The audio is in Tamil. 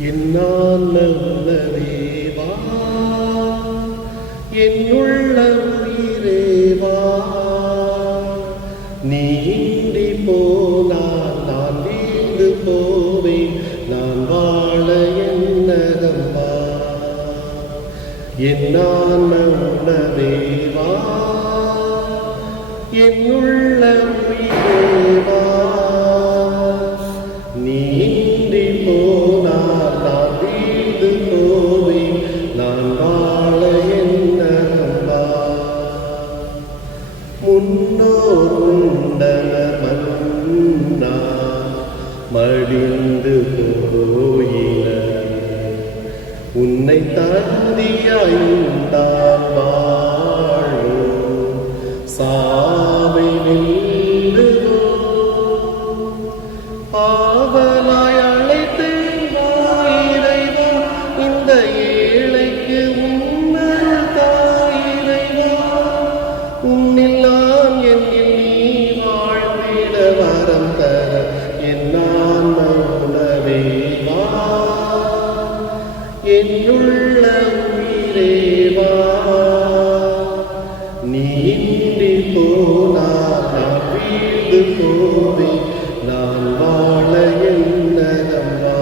என்னால் உள்ளவேவா என்னுள்ள உயிரேவா நீ இன்றி போனால் நான் வீழ்ந்து போவேன். நான் வாழ என்னகம்பா? என்னால் உணவேவா முன்னோர் மடிந்து போயின. உன்னை தந்தியாய் உண்டான் வாழும் சாவை வெல்லுவோ ஆவலாய் அழைத்து இறைவா இந்த ஏழைக்கு உன்னர் தாயிரைவா உன்னில்லாம் என்னுள்ள உயிரேவா நீ இன்றி வீழ்ந்து போவேன் நான் வாழ என்னகம்பா